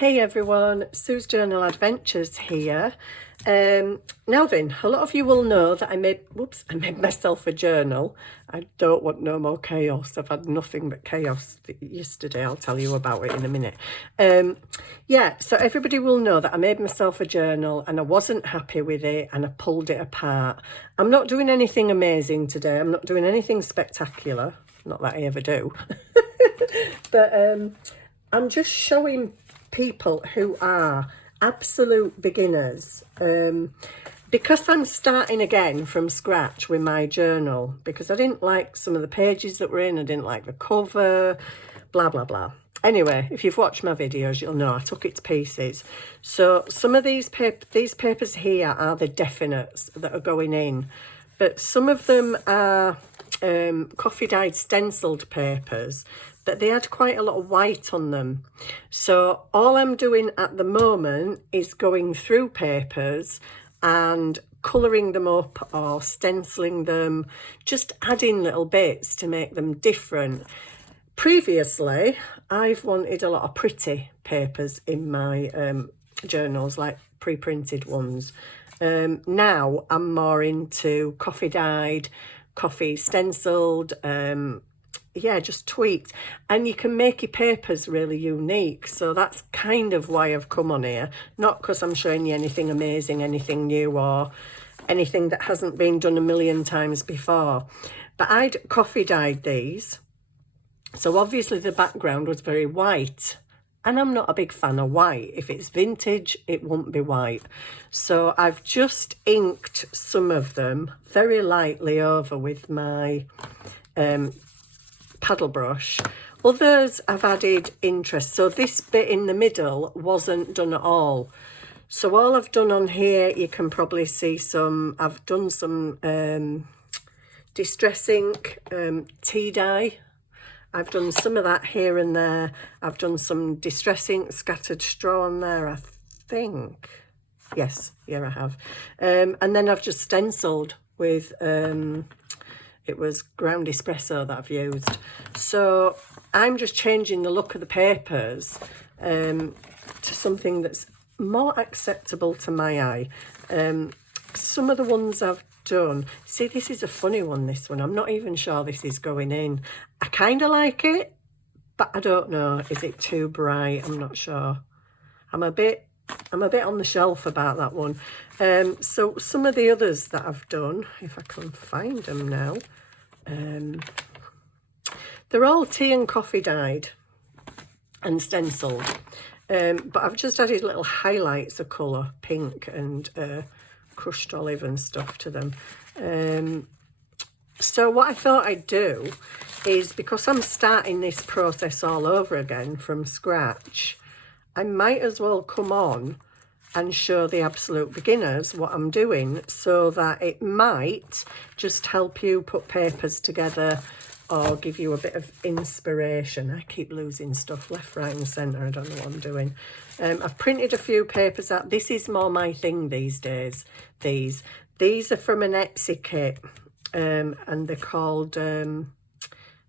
Hey everyone, Sue's Journal Adventures here. Now then, a lot of you will know that I made myself a journal. I don't want no more chaos. I've had nothing but chaos yesterday. I'll tell you about it in a minute. Yeah, so everybody will know that I made myself a journal and I wasn't happy with it and I pulled it apart. I'm not doing anything amazing today. I'm not doing anything spectacular. Not that I ever do. But I'm just showing people who are absolute beginners, because I'm starting again from scratch with my journal, because I didn't like some of the pages that were in, I didn't like the cover, blah blah blah. Anyway, if you've watched my videos, you'll know I took it to pieces. So some of these papers here are the definites that are going in, but some of them are coffee dyed stenciled papers, but they had quite a lot of white on them. So all I'm doing at the moment is going through papers and colouring them up or stenciling them, just adding little bits to make them different. Previously, I've wanted a lot of pretty papers in my journals, like pre-printed ones. Now I'm more into coffee dyed, coffee stenciled, yeah, just tweaked, and you can make your papers really unique. So that's kind of why I've come on here, not because I'm showing you anything amazing, anything new, or anything that hasn't been done a million times before. But I'd coffee dyed these, so obviously the background was very white, and I'm not a big fan of white. If it's vintage, it won't be white. So I've just inked some of them very lightly over with my paddle brush. Others I've added interest. So this bit in the middle wasn't done at all. So all I've done on here, you can probably see some, I've done some distress ink, tea dye. I've done some of that here and there. I've done some distress ink, scattered straw on there, I think. Yes, here I have. And then I've just stenciled with it was ground espresso that I've used. So I'm just changing the look of the papers to something that's more acceptable to my eye. Some of the ones I've done, see, this is a funny one, this one. I'm not even sure this is going in. I kind of like it, but I don't know. Is it too bright? I'm not sure. I'm a bit on the shelf about that one. So some of the others that I've done, if I can find them now, they're all tea and coffee dyed and stenciled, but I've just added little highlights of colour, pink and crushed olive and stuff to them. So what I thought I'd do is, because I'm starting this process all over again from scratch, I might as well come on and show the absolute beginners what I'm doing, so that it might just help you put papers together or give you a bit of inspiration. I keep losing stuff left, right and centre. I don't know what I'm doing. I've printed a few papers out. This is more my thing these days. These are from an Etsy kit, and they're called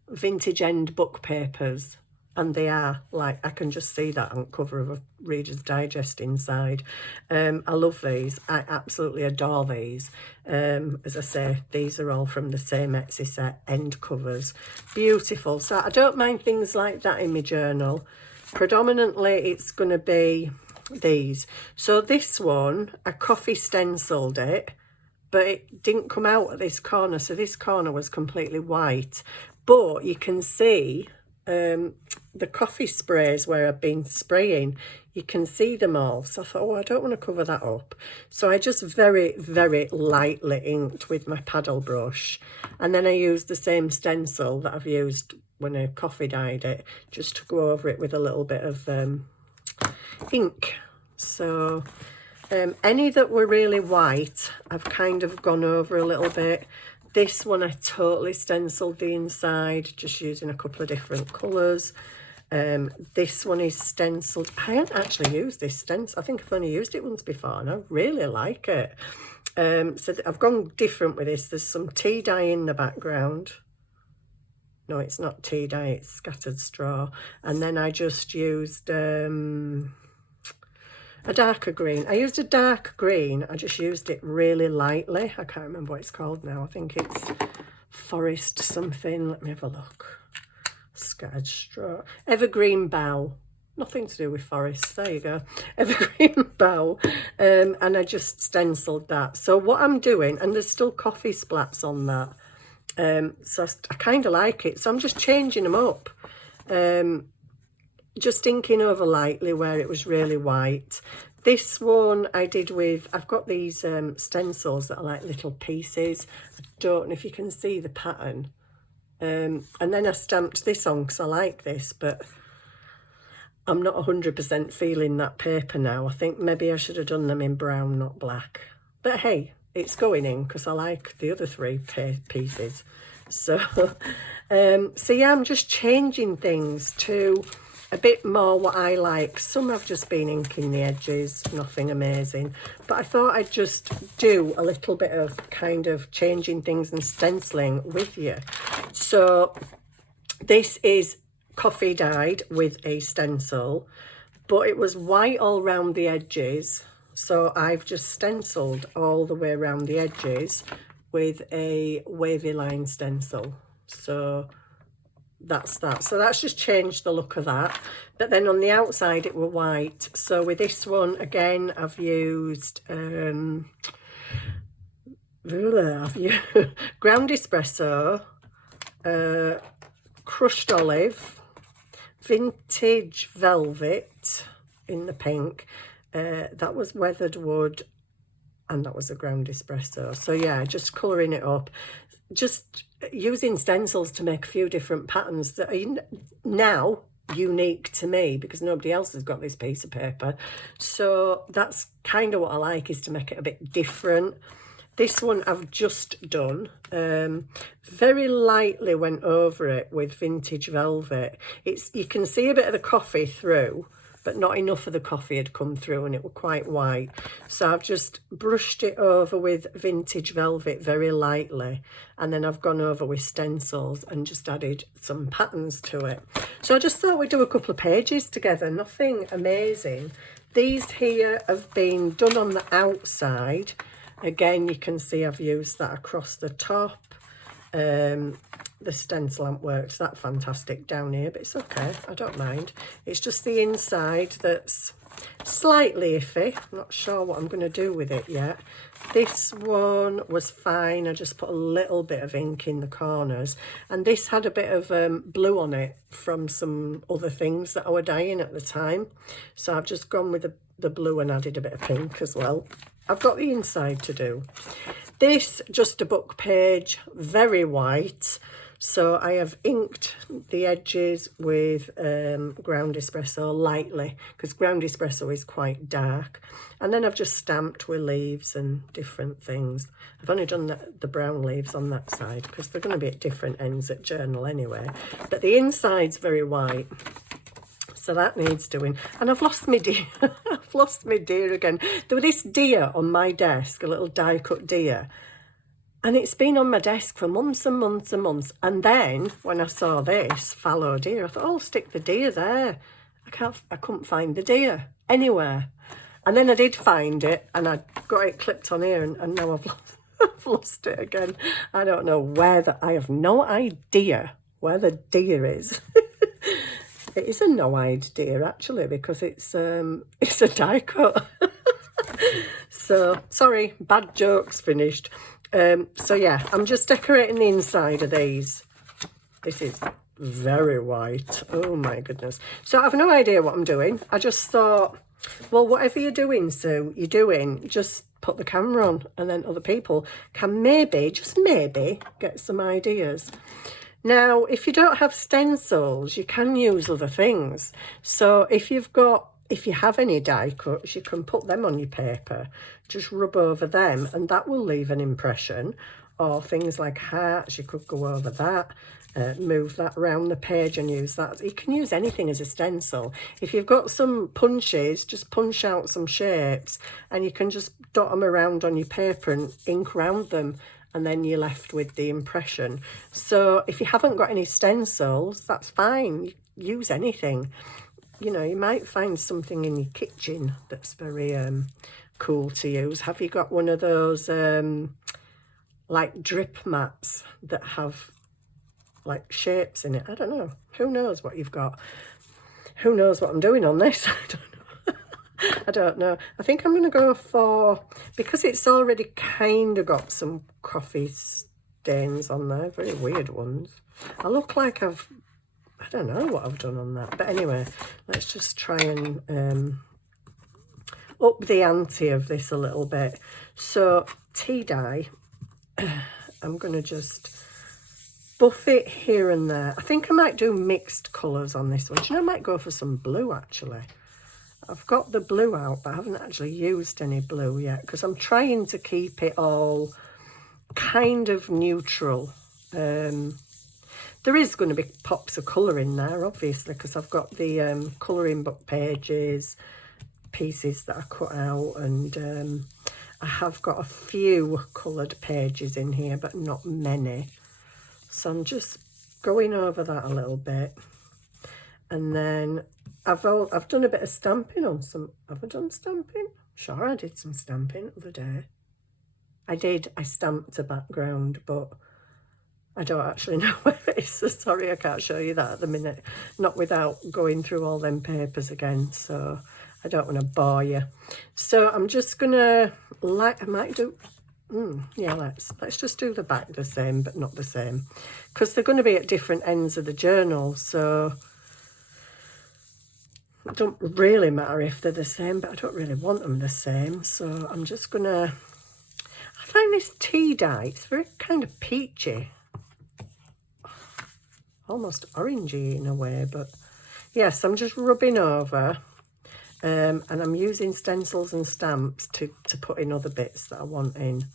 Vintage End Book Papers. And they are, like, I can just see that on cover of a Reader's Digest inside. I love these. I absolutely adore these. As I say, these are all from the same Etsy set, end covers. Beautiful. So I don't mind things like that in my journal. Predominantly, it's going to be these. So this one, I coffee stenciled it, but it didn't come out at this corner. So this corner was completely white. But you can see the coffee sprays where I've been spraying, you can see them all. So I thought, oh, I don't want to cover that up. So I just very, very lightly inked with my paddle brush. And then I used the same stencil that I've used when I coffee dyed it, just to go over it with a little bit of ink. So any that were really white, I've kind of gone over a little bit. This one I totally stenciled the inside, just using a couple of different colours. This one is stenciled. I haven't actually used this stencil. I think I've only used it once before and I really like it. So I've gone different with this. There's some tea dye in the background. No, it's not tea dye, it's scattered straw. And then I just used a darker green. I used a dark green. I just used it really lightly. I can't remember what it's called now. I think it's Forest something. Let me have a look. Scattered straw. Evergreen bough. Nothing to do with forest. There you go. Evergreen bough. And I just stenciled that. So what I'm doing, and there's still coffee splats on that. So I kind of like it. So I'm just changing them up. Just inking over lightly where it was really white. This one I did with, I've got these stencils that are like little pieces. I don't know if you can see the pattern. And then I stamped this on because I like this, but I'm not 100% feeling that paper now. I think maybe I should have done them in brown, not black. But hey, it's going in because I like the other three pieces. So, so yeah, I'm just changing things to a bit more what I like. Some have just been inking the edges, nothing amazing. But I thought I'd just do a little bit of kind of changing things and stenciling with you. So this is coffee dyed with a stencil, but it was white all round the edges. So I've just stenciled all the way around the edges with a wavy line stencil. So that's that. So that's just changed the look of that. But then on the outside it were white. So with this one again, I've used ground espresso, crushed olive, vintage velvet in the pink. That was weathered wood, and that was a ground espresso. So yeah, just colouring it up, just using stencils to make a few different patterns that are now unique to me because nobody else has got this piece of paper. So that's kind of what I like, is to make it a bit different. This one I've just done, very lightly went over it with vintage velvet. You can see a bit of the coffee through, but not enough of the coffee had come through, and it was quite white. So I've just brushed it over with vintage velvet very lightly, and then I've gone over with stencils and just added some patterns to it. So I just thought we'd do a couple of pages together, nothing amazing. These here have been done on the outside. Again, you can see I've used that across the top. The stencil hasn't worked that fantastic down here, but it's okay, I don't mind. It's just the inside that's slightly iffy. I'm not sure what I'm going to do with it yet. This one was fine. I just put a little bit of ink in the corners, and this had a bit of blue on it from some other things that I were dyeing at the time. So I've just gone with the blue and added a bit of pink as well. I've got the inside to do. This, just a book page, very white. So I have inked the edges with ground espresso lightly, because ground espresso is quite dark. And then I've just stamped with leaves and different things. I've only done the brown leaves on that side because they're going to be at different ends at journal anyway. But the inside's very white. So that needs doing. And I've lost my deer. I've lost my deer again. There was this deer on my desk, a little die-cut deer. And it's been on my desk for months and months and months. And then when I saw this fallow deer, I thought, oh, I'll stick the deer there. I couldn't find the deer anywhere. And then I did find it, and I got it clipped on here, and now I've lost it again. I don't know where I have no idea where the deer is. It is a no-eyed deer actually, because it's a die cut. So sorry, bad jokes finished. So yeah, I'm just decorating the inside of these. This is very white. Oh my goodness. So I have no idea what I'm doing. I just thought, well, whatever you're doing, Sue, you're doing, just put the camera on, and then other people can maybe, just maybe, get some ideas. Now, if you don't have stencils, you can use other things. So if you have any die cuts, you can put them on your paper, just rub over them, and that will leave an impression. Or things like hearts, you could go over that, move that around the page and use that. You can use anything as a stencil. If you've got some punches, just punch out some shapes, and you can just dot them around on your paper and ink around them, and then you're left with the impression. So if you haven't got any stencils, that's fine. Use anything. you know, you might find something in your kitchen that's very cool to use. Have you got one of those like drip mats that have like shapes in it? I don't know. Who knows what you've got? Who knows what I'm doing on this? I don't know. I don't know. I think I'm going to go for, because it's already kind of got some coffee stains on there, very weird ones. I look like I don't know what I've done on that. But anyway, let's just try and up the ante of this a little bit. So tea dye, I'm going to just buff it here and there. I think I might do mixed colours on this one. Do you know, I might go for some blue actually. I've got the blue out, but I haven't actually used any blue yet because I'm trying to keep it all kind of neutral. There is going to be pops of colour in there, obviously, because I've got the colouring book pages, pieces that I cut out, and I have got a few coloured pages in here, but not many. So I'm just going over that a little bit. And then I've done a bit of stamping on some. Have I done stamping? Sure, I did some stamping the other day. I stamped a background, but I don't actually know where it is, so sorry I can't show you that at the minute, not without going through all them papers again, so I don't want to bore you. So I'm just gonna, I might do, yeah, let's just do the back the same, but not the same, because they're going to be at different ends of the journal, so it don't really matter if they're the same, but I don't really want them the same, so I'm just gonna, I find this tea dye, it's very kind of peachy, almost orangey in a way, but yes, I'm just rubbing over, and I'm using stencils and stamps to put in other bits that I want in.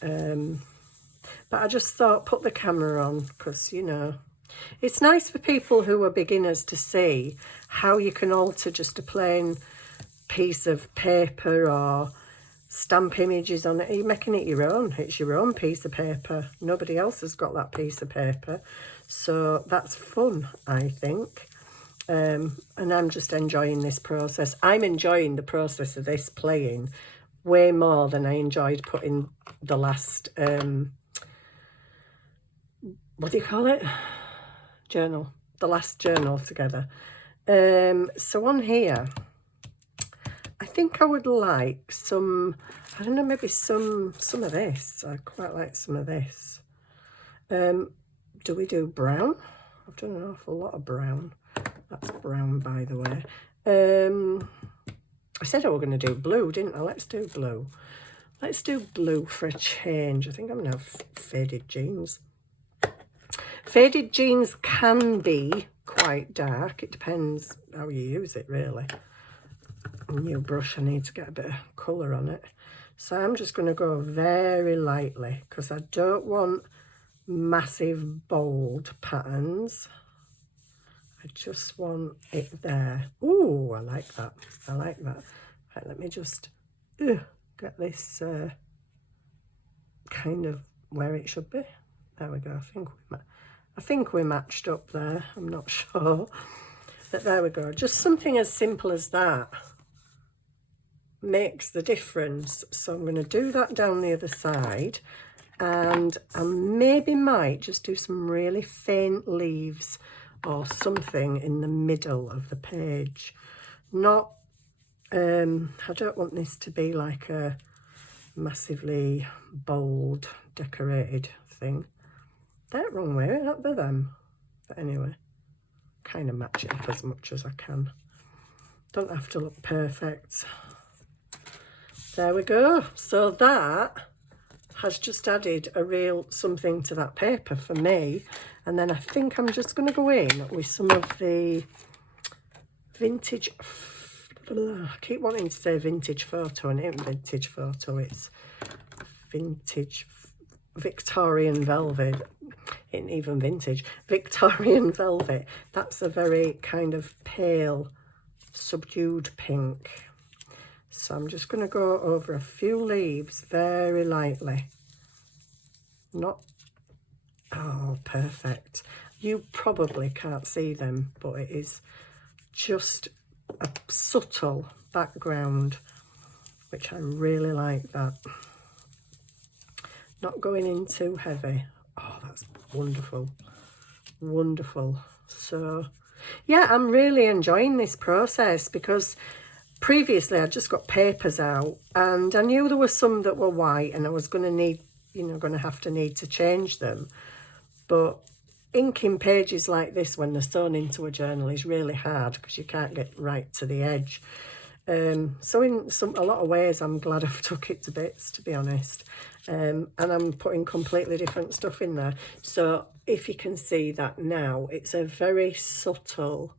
But I just thought, put the camera on, because, you know, it's nice for people who are beginners to see how you can alter just a plain piece of paper or stamp images on it. You're making it your own. It's your own piece of paper. Nobody else has got that piece of paper. So that's fun, I think. And I'm just enjoying this process. I'm enjoying the process of this playing way more than I enjoyed putting the last, what do you call it? Journal. The last journal together. So on here, I think I would like some, I don't know, maybe some of this. I quite like some of this. Do we do brown? I've done an awful lot of brown. That's brown, by the way. I said I was going to do blue, didn't I? Let's do blue. Let's do blue for a change. I think I'm going to have faded jeans. Faded jeans can be quite dark. It depends how you use it, really. New brush, I need to get a bit of colour on it. So I'm just going to go very lightly because I don't want massive bold patterns. I just want it there. Ooh, I like that. I like that. Right, let me just get this kind of where it should be. There we go. I think we matched up there. I'm not sure. But there we go. Just something as simple as that makes the difference. So I'm going to do that down the other side, and I maybe might just do some really faint leaves or something in the middle of the page. Not I don't want this to be like a massively bold decorated thing. They're wrong way, not the them, but anyway, kind of match it up as much as I can. Don't have to look perfect. There we go. So that has just added a real something to that paper for me. And then I think I'm just going to go in with some of the vintage, I keep wanting to say vintage photo, and it ain't vintage photo, it's vintage Victorian velvet. It ain't even vintage. Victorian velvet. That's a very kind of pale, subdued pink. So I'm just going to go over a few leaves very lightly. Not, oh, perfect. You probably can't see them, but it is just a subtle background, which I really like that. Not going in too heavy. Oh, that's wonderful. Wonderful. So, yeah, I'm really enjoying this process because previously I just got papers out and I knew there were some that were white and I was going to need, you know, going to have to need to change them. But inking pages like this when they're sewn into a journal is really hard because you can't get right to the edge. So in a lot of ways, I'm glad I've took it to bits, to be honest. And I'm putting completely different stuff in there. So if you can see that now, it's a very subtle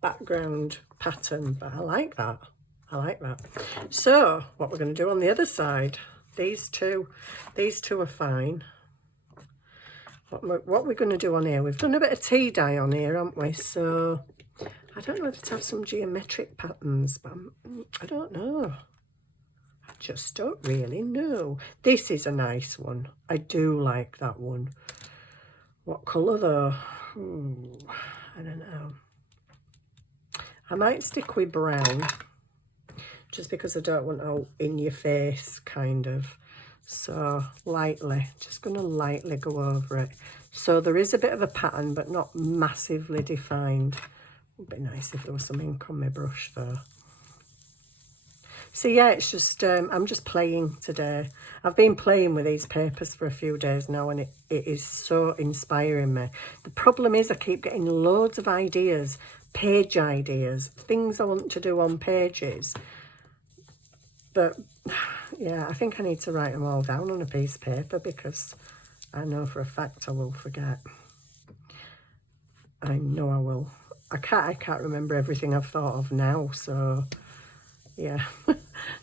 background pattern, but I like that. I like that. So what we're going to do on the other side, these two are fine. What we're going to do on here, we've done a bit of tea dye on here, haven't we? So I don't know if to have some geometric patterns, but I don't know. I just don't really know. This is a nice one. I do like that one. What colour though? I don't know. I might stick with brown, just because I don't want all in your face, kind of. So lightly, just going to lightly go over it. So there is a bit of a pattern, but not massively defined. Would be nice if there was some ink on my brush though. So yeah, it's just, I'm just playing today. I've been playing with these papers for a few days now and it is so inspiring me. The problem is I keep getting loads of ideas, page ideas, things I want to do on pages. But yeah, I think I need to write them all down on a piece of paper because I know for a fact I will forget. I know I will. I can't remember everything I've thought of now, so yeah.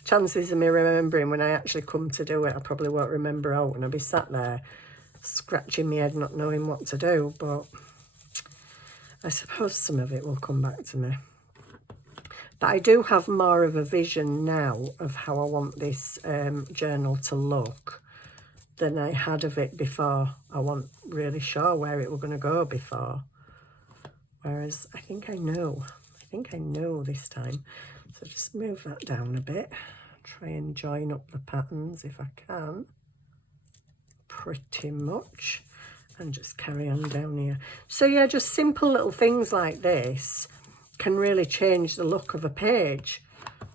Chances of me remembering when I actually come to do it, I probably won't remember out and I'll be sat there scratching my head not knowing what to do, but I suppose some of it will come back to me. But I do have more of a vision now of how I want this journal to look than I had of it before. I wasn't really sure where it were going to go before. Whereas I think I know this time. So just move that down a bit. Try and join up the patterns if I can. Pretty much. And just carry on down here. So yeah, just simple little things like this can really change the look of a page.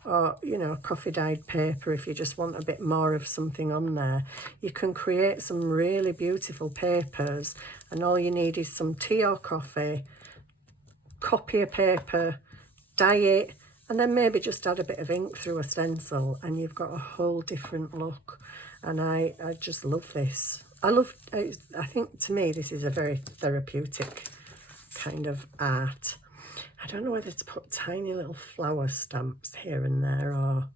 Or, you know, coffee dyed paper if you just want a bit more of something on there. You can create some really beautiful papers and all you need is some tea or coffee, copy a paper, dye it, and then maybe just add a bit of ink through a stencil and you've got a whole different look. And I just love this. I think to me this is a very therapeutic kind of art. I don't know whether to put tiny little flower stamps here and there, or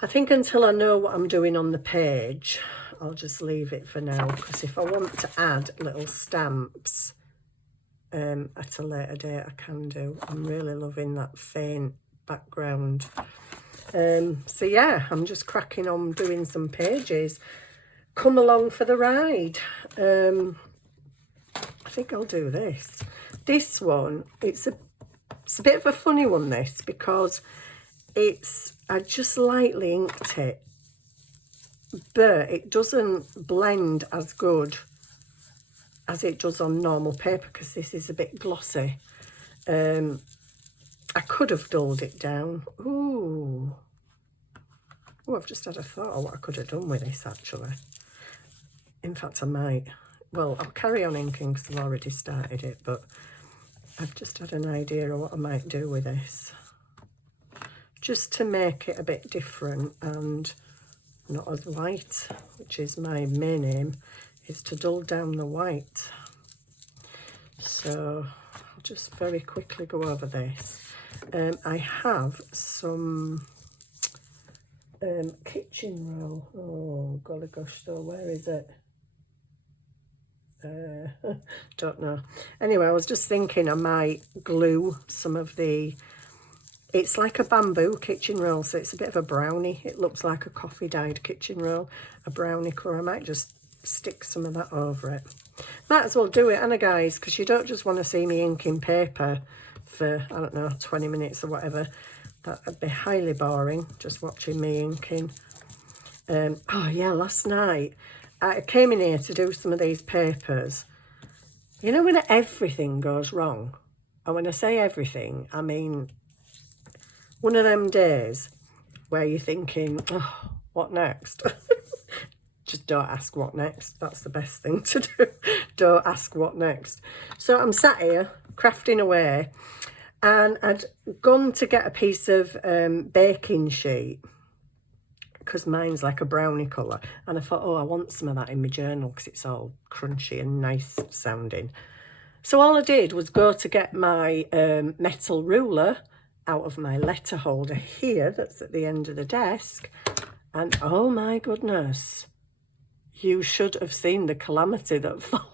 I think until I know what I'm doing on the page, I'll just leave it for now, because if I want to add little stamps at a later date, I can do. I'm really loving that faint background. So yeah, I'm just cracking on doing some pages. Come along for the ride. I think I'll do this. This one, it's a bit of a funny one, this, because I just lightly inked it, but it doesn't blend as good as it does on normal paper, because this is a bit glossy. I could have dulled it down. Ooh, I've just had a thought of what I could have done with this, actually. In fact, I might. Well, I'll carry on inking because I've already started it, but I've just had an idea of what I might do with this. Just to make it a bit different and not as white, which is my main aim, is to dull down the white. So I'll just very quickly go over this. I have some kitchen roll. Oh, golly gosh, though, where is it? Don't know. Anyway, I was just thinking I might glue some of the, it's like a bamboo kitchen roll, so it's a bit of a brownie. It looks like a coffee dyed kitchen roll, a brownie colour. I might just stick some of that over it. Might as well do it, Anna, guys, because you don't just want to see me inking paper for, I don't know, 20 minutes or whatever. That would be highly boring, just watching me inking. Oh yeah, last night I came in here to do some of these papers. You know when everything goes wrong? And when I say everything, I mean one of them days where you're thinking, oh, what next? Just don't ask what next. That's the best thing to do. Don't ask what next. So I'm sat here crafting away, and I'd gone to get a piece of baking sheet because mine's like a brownie colour, and I thought, oh, I want some of that in my journal because it's all crunchy and nice sounding. So all I did was go to get my metal ruler out of my letter holder here that's at the end of the desk, and oh my goodness, you should have seen the calamity that followed.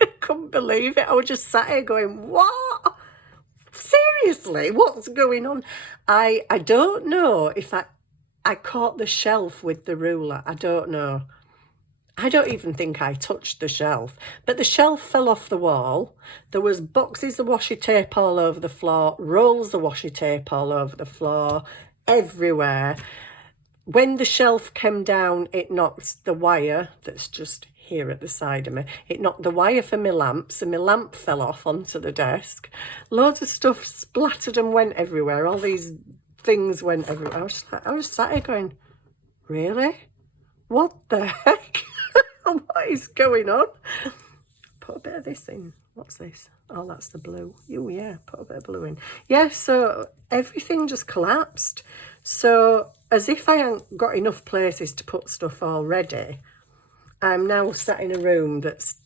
I couldn't believe it. I was just sat here going, what? Seriously, what's going on? I don't know if I caught the shelf with the ruler. I don't know. I don't even think I touched the shelf, but the shelf fell off the wall. There was boxes of washi tape all over the floor, rolls of washi tape all over the floor, everywhere. When the shelf came down, it knocked the wire that's just here at the side of me. It knocked the wire for my lamps, and my lamp fell off onto the desk. Loads of stuff splattered and went everywhere. All these things went everywhere. I was sat here going, really? What the heck? What is going on? Put a bit of this in. What's this? Oh, that's the blue. Oh, yeah, put a bit of blue in. Yeah, so everything just collapsed. So as if I hadn't got enough places to put stuff already, I'm now sat in a room that's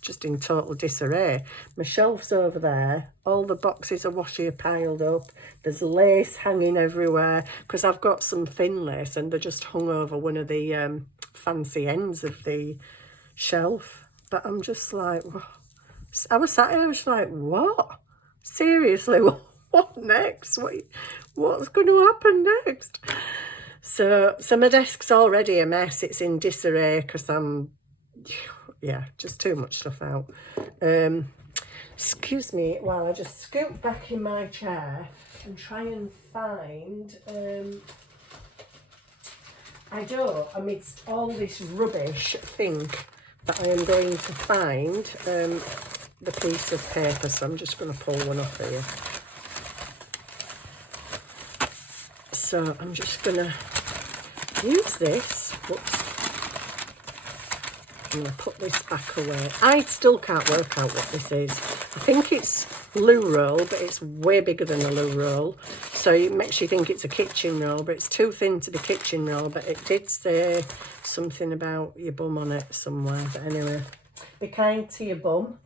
just in total disarray. My shelf's over there. All the boxes of washi are piled up. There's lace hanging everywhere because I've got some thin lace and they're just hung over one of the fancy ends of the shelf. But I'm just like, whoa. I was sat here, I was like, what? Seriously, what next? What's going to happen next? So my desk's already a mess. It's in disarray because I'm, yeah, just too much stuff out. Excuse me while I just scoot back in my chair and try and find, I don't, amidst all this rubbish, think that I am going to find the piece of paper. So I'm just going to pull one off here. So I'm just going to use this. Whoops. I'm going to put this back away. I still can't work out what this is. I think it's loo roll, but it's way bigger than a loo roll. So it makes you think it's a kitchen roll, but it's too thin to be kitchen roll. But it did say something about your bum on it somewhere. But anyway, be kind to your bum.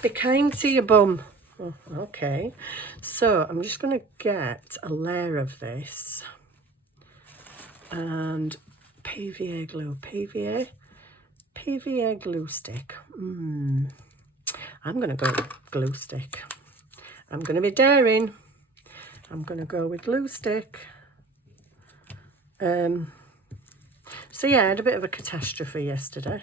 Be kind to your bum. Oh, okay, so I'm just going to get a layer of this and PVA glue, PVA glue stick. I'm going to go with glue stick. I'm going to be daring. I'm going to go with glue stick. So yeah, I had a bit of a catastrophe yesterday.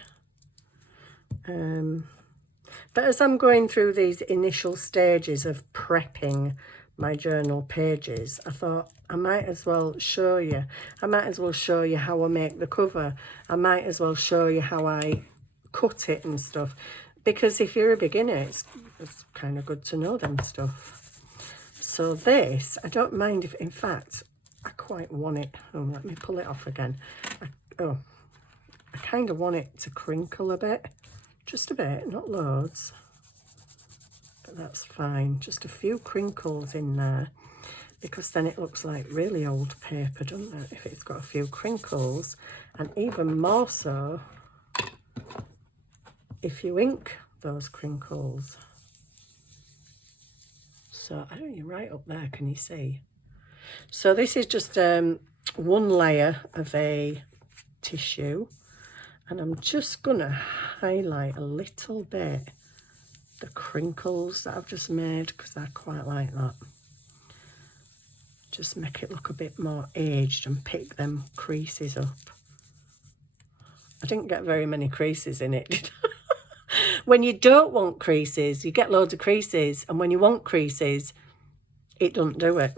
But as I'm going through these initial stages of prepping my journal pages, I thought I might as well show you. I might as well show you how I make the cover. I might as well show you how I cut it and stuff. Because if you're a beginner, it's kind of good to know them stuff. So this, I don't mind if, in fact, I quite want it. Oh, let me pull it off again. I kind of want it to crinkle a bit. Just a bit, not loads, but that's fine. Just a few crinkles in there, because then it looks like really old paper, doesn't it, if it's got a few crinkles, and even more so if you ink those crinkles. So, I don't know, right up there, can you see? So this is just one layer of a tissue. And I'm just going to highlight a little bit the crinkles that I've just made, because I quite like that. Just make it look a bit more aged and pick them creases up. I didn't get very many creases in it, did I? When you don't want creases, you get loads of creases, and when you want creases, it doesn't do it.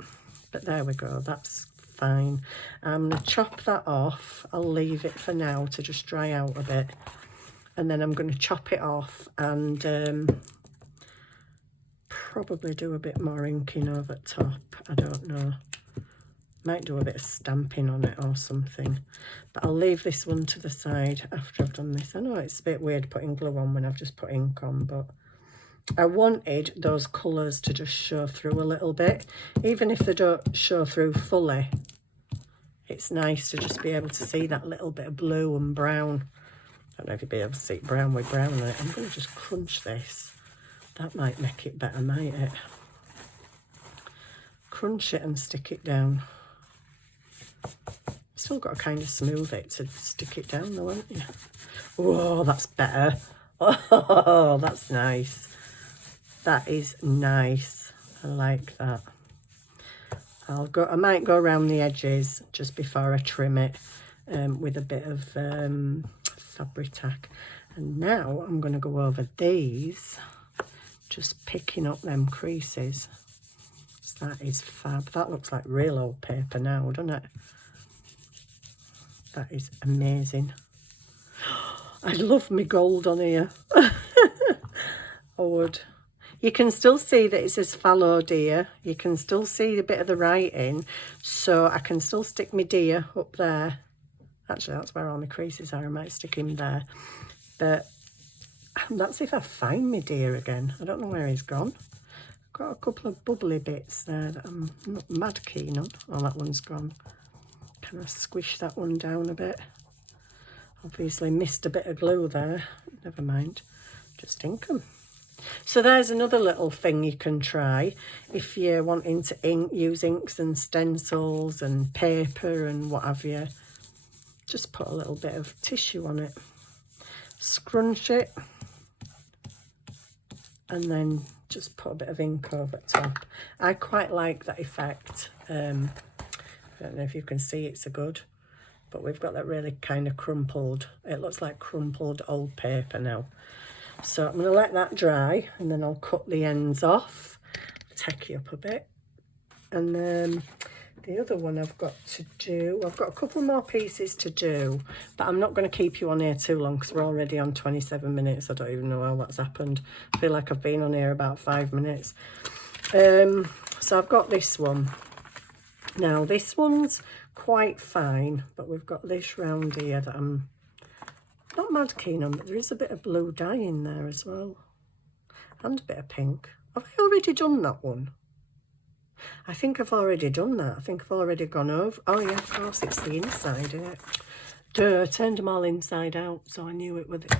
But there we go, that's fine. I'm going to chop that off. I'll leave it for now to just dry out a bit, and then I'm going to chop it off and probably do a bit more inking over top. I don't know, might do a bit of stamping on it or something, but I'll leave this one to the side after I've done this. I know it's a bit weird putting glue on when I've just put ink on, but I wanted those colours to just show through a little bit. Even if they don't show through fully, it's nice to just be able to see that little bit of blue and brown. I don't know if you'll be able to see it brown with brown on it. I'm going to just crunch this. That might make it better, might it? Crunch it and stick it down. Still got to kind of smooth it to stick it down though, haven't you? Whoa, that's better. Oh, that's nice. That is nice. I like that. I might go around the edges just before I trim it with a bit of fabric tack. And now I'm going to go over these, just picking up them creases. So that is fab. That looks like real old paper now, doesn't it? That is amazing. I love my gold on here. I would. You can still see that it says fallow deer. You can still see a bit of the writing. So I can still stick my deer up there. Actually, that's where all my creases are. I might stick him there. But that's if I find my deer again. I don't know where he's gone. I've got a couple of bubbly bits there that I'm not mad keen on. Oh, that one's gone. Can I squish that one down a bit? Obviously missed a bit of glue there. Never mind. Just ink them. So there's another little thing you can try if you're wanting to use inks and stencils and paper and what have you. Just put a little bit of tissue on it, scrunch it, and then just put a bit of ink over top. I quite like that effect. I don't know if you can see it so good, but we've got that really kind of crumpled, it looks like crumpled old paper now. So I'm going to let that dry, and then I'll cut the ends off, tack it up a bit. And then the other one I've got to do, I've got a couple more pieces to do, but I'm not going to keep you on here too long because we're already on 27 minutes. I don't even know how that's happened. I feel like I've been on here about 5 minutes. So I've got this one. Now this one's quite fine, but we've got this round here that I'm not mad keen on, but there is a bit of blue dye in there as well, and a bit of pink. Have I already done that one? I think I've already done that. I think I've already gone over. Oh yeah, of course, it's the inside, isn't it? Duh, I turned them all inside out, so I knew it was it.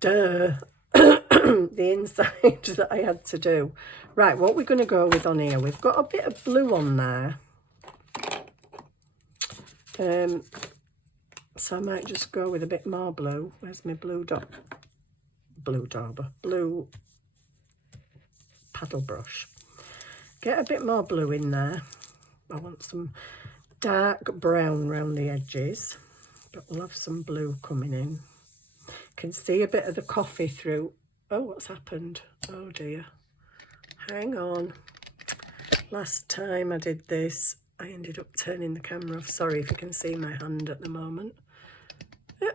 Duh. The inside that I had to do. Right, what we're going to go with on here, we've got a bit of blue on there. So I might just go with a bit more blue. Where's my blue paddle brush. Get a bit more blue in there. I want some dark brown around the edges, but we'll have some blue coming in. Can see a bit of the coffee through. Oh, what's happened? Oh dear. Hang on. Last time I did this, I ended up turning the camera off. Sorry if you can see my hand at the moment.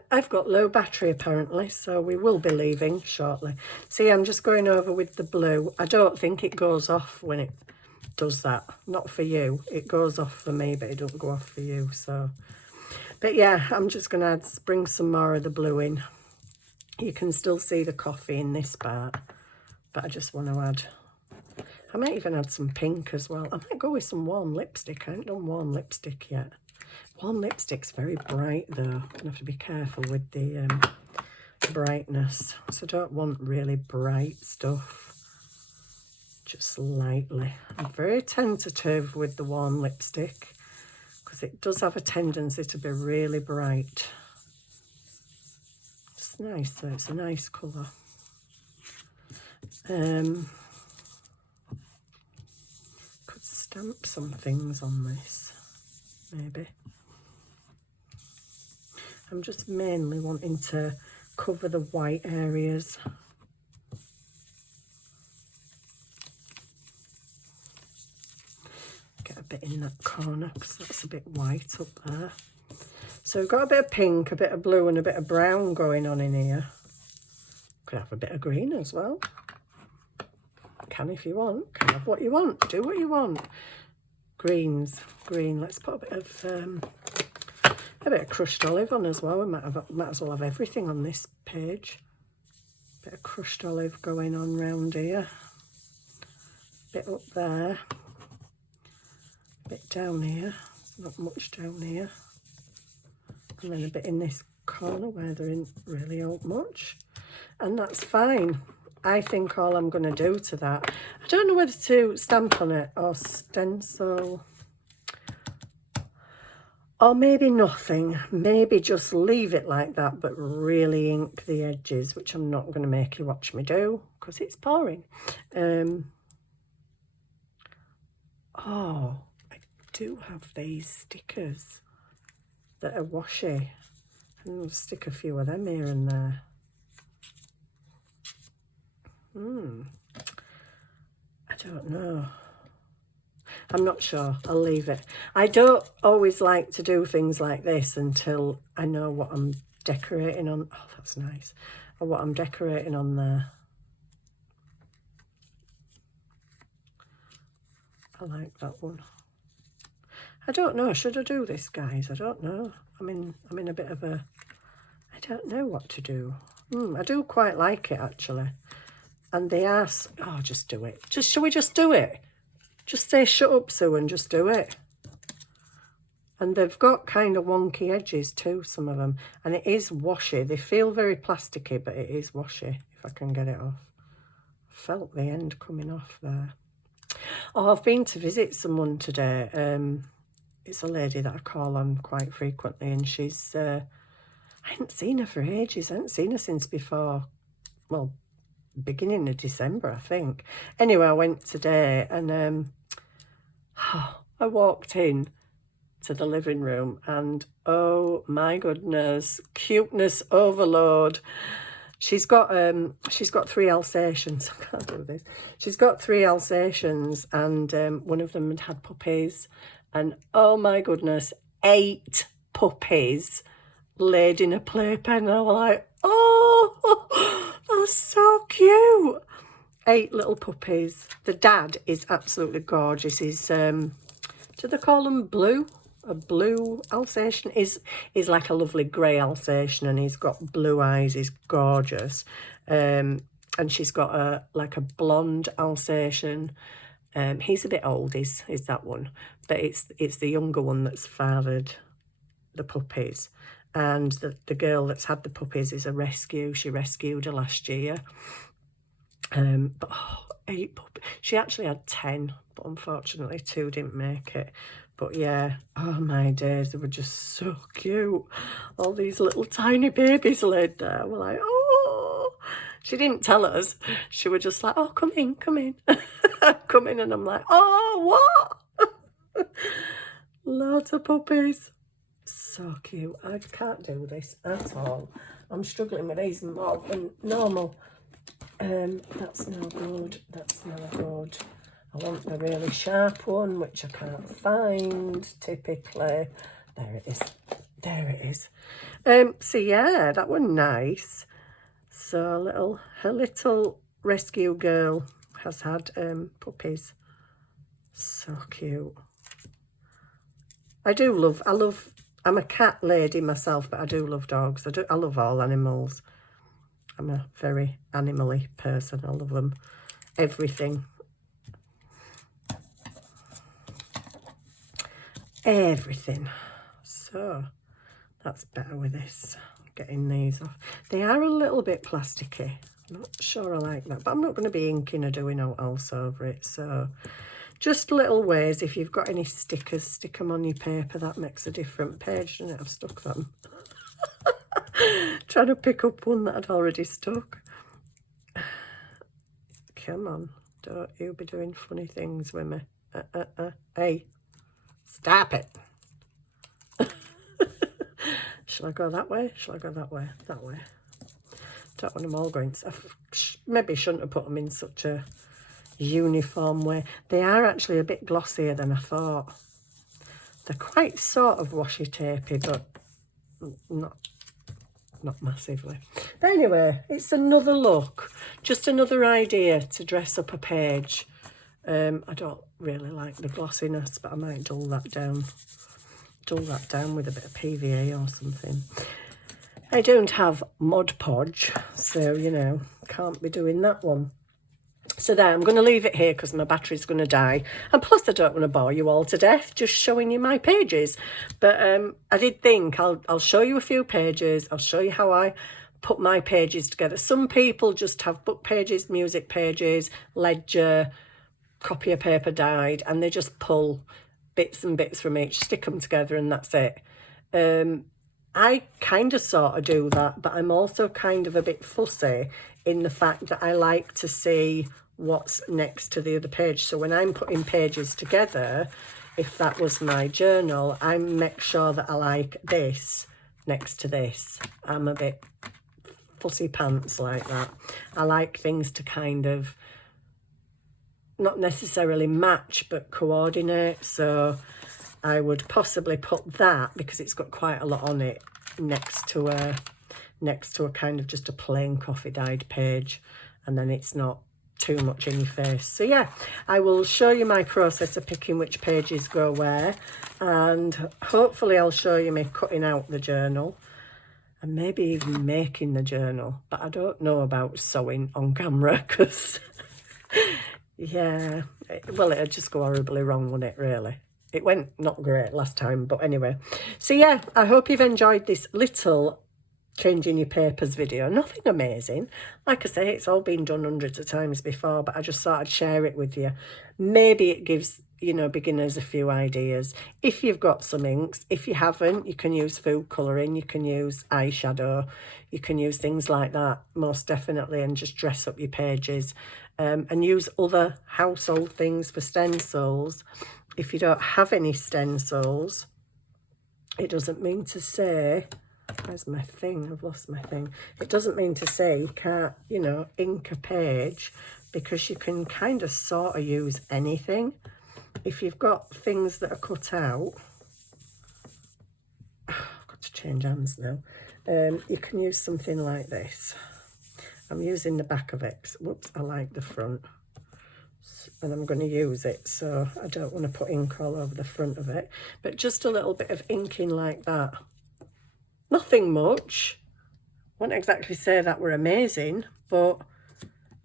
I've got low battery apparently, so we will be leaving shortly. See, I'm just going over with the blue. I don't think it goes off when it does that. Not for you. It goes off for me, but it doesn't go off for you. So, but yeah, I'm just going to bring some more of the blue in. You can still see the coffee in this part, but I just want to add. I might even add some pink as well. I might go with some warm lipstick. I haven't done warm lipstick yet. Warm lipstick's very bright though. I'm going to have to be careful with the brightness. So I don't want really bright stuff. Just lightly. I'm very tentative with the warm lipstick because it does have a tendency to be really bright. It's nice though. It's a nice colour. Could stamp some things on this, maybe. I'm just mainly wanting to cover the white areas. Get a bit in that corner because that's a bit white up there. So we've got a bit of pink, a bit of blue and a bit of brown going on in here. Could have a bit of green as well. Can if you want. Can have what you want. Do what you want. Greens. Green. Let's put a bit of crushed olive on as well. We might as well have everything on this page. Bit of crushed olive going on round here. Bit up there. Bit down here. Not much down here. And then a bit in this corner where there isn't really out much. And that's fine. I think all I'm going to do to that, I don't know whether to stamp on it or stencil, or maybe nothing, maybe just leave it like that, but really ink the edges, which I'm not going to make you watch me do, because it's boring. Oh, I do have these stickers that are washi, and I'll stick a few of them here and there. I don't know. I'm not sure. I'll leave it. I don't always like to do things like this until I know what I'm decorating on. Oh, that's nice. Or what I'm decorating on there. I like that one. I don't know. Should I do this, guys? I don't know. I'm in a bit of a... I don't know what to do. I do quite like it, actually. And they ask, oh, just do it. Shall we just do it? Just say, shut up, Sue, and just do it. And they've got kind of wonky edges too, some of them. And it is washi. They feel very plasticky, but it is washi, if I can get it off. I felt the end coming off there. Oh, I've been to visit someone today. It's a lady that I call on quite frequently, and she's... I hadn't seen her for ages. I hadn't seen her since before, well, beginning of December, I think. Anyway, I went today, and I walked in to the living room, and oh my goodness, cuteness overload. She's got 3 Alsatians. I can't do this. She's got 3 Alsatians, and one of them had puppies, and oh my goodness, 8 puppies laid in a playpen. And I was like, oh, that's so cute. 8 little puppies. The dad is absolutely gorgeous. He's do they call them blue? A blue Alsatian is like a lovely grey Alsatian, and he's got blue eyes. He's gorgeous. And she's got a blonde Alsatian. He's a bit old, is that one, but it's the younger one that's fathered the puppies. And the girl that's had the puppies is a rescue. She rescued her last year. But 8 puppies. She actually had 10, but unfortunately 2 didn't make it. But yeah, oh my days, they were just so cute. All these little tiny babies laid there. We're like, oh. She didn't tell us. She was just like, oh, come in, come in. Come in, and I'm like, oh, what? Loads of puppies. So cute. I can't do this at all. I'm struggling with these more than normal. That's no good. That's no good. I want the really sharp one, which I can't find typically. There it is. There it is. So yeah, that was nice. So her little rescue girl has had puppies. So cute. I'm a cat lady myself, but I do love dogs. I love all animals. I'm a very animal-y person. I love them. Everything. Everything. So that's better with this. Getting these off. They are a little bit plasticky. I'm not sure I like that, but I'm not going to be inking or doing out else over it. So just little ways. If you've got any stickers, stick them on your paper. That makes a different page, doesn't it? I've stuck them. Trying to pick up one that I'd already stuck. Come on. Don't you be doing funny things with me. Hey. Stop it. Shall I go that way? Shall I go that way? That way. Don't want them all going. Maybe shouldn't have put them in such a uniform way. They are actually a bit glossier than I thought. They're quite sort of washi tapey, but not massively. But anyway, it's another look, just another idea to dress up a page. I don't really like the glossiness, but I might dull that down with a bit of PVA or something. I don't have Mod Podge, so, you know, can't be doing that one. So there, I'm going to leave it here because my battery's going to die. And plus, I don't want to bore you all to death just showing you my pages. But I did think I'll show you a few pages. I'll show you how I put my pages together. Some people just have book pages, music pages, ledger, copy of paper dyed, and they just pull bits and bits from each, stick them together, and that's it. I kind of sort of do that, but I'm also kind of a bit fussy in the fact that I like to see what's next to the other page. So when I'm putting pages together, if that was my journal, I make sure that I like this next to this. I'm a bit fussy pants like that. I like things to kind of not necessarily match, but coordinate. So I would possibly put that, because it's got quite a lot on it, next to a kind of just a plain coffee dyed page, and then it's not too much in your face. So yeah, I will show you my process of picking which pages go where, and hopefully I'll show you me cutting out the journal and maybe even making the journal, but I don't know about sewing on camera because yeah, well, it'd just go horribly wrong, wouldn't it, really? It went not great last time, but anyway. So yeah, I hope you've enjoyed this little changing your papers video. Nothing amazing. Like I say, it's all been done hundreds of times before, but I just thought I'd share it with you. Maybe it gives, you know, beginners a few ideas. If you've got some inks, if you haven't, you can use food colouring, you can use eyeshadow, you can use things like that, most definitely, and just dress up your pages. And use other household things for stencils. If you don't have any stencils, it doesn't mean to say, where's my thing? I've lost my thing. It doesn't mean to say you can't, you know, ink a page, because you can kind of sort of use anything. If you've got things that are cut out, I've got to change hands now. You can use something like this. I'm using the back of it. Whoops, I like the front. And I'm going to use it, so I don't want to put ink all over the front of it. But just a little bit of inking like that. Nothing much. I wouldn't exactly say that we're amazing, but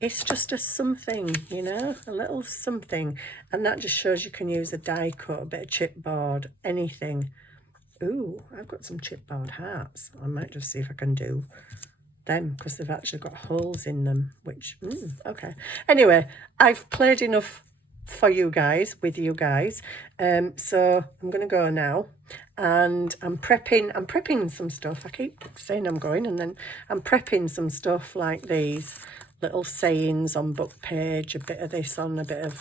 it's just a something, you know, a little something. And that just shows you can use a die cut, a bit of chipboard, anything. Ooh, I've got some chipboard hearts. I might just see if I can do them, because they've actually got holes in them, which okay. Anyway, I've played enough for you guys, with you guys, so I'm gonna go now, and I'm prepping some stuff. I keep saying I'm going, and then I'm prepping some stuff like these little sayings on book page, a bit of this on a bit of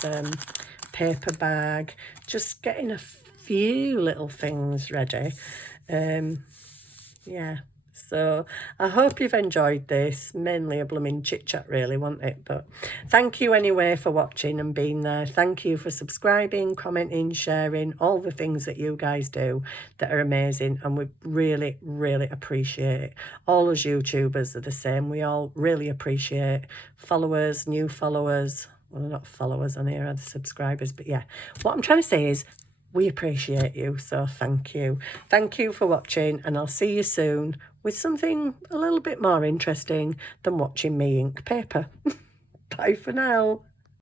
paper bag, just getting a few little things ready. Yeah, so I hope you've enjoyed this. Mainly a blooming chit chat really, wasn't it? But thank you anyway for watching and being there. Thank you for subscribing, commenting, sharing, all the things that you guys do that are amazing, and we really, really appreciate it. All us YouTubers are the same. We all really appreciate followers, new followers. Well, not followers on here, are the subscribers, but yeah, what I'm trying to say is we appreciate you, so thank you. Thank you for watching, and I'll see you soon with something a little bit more interesting than watching me ink paper. Bye for now.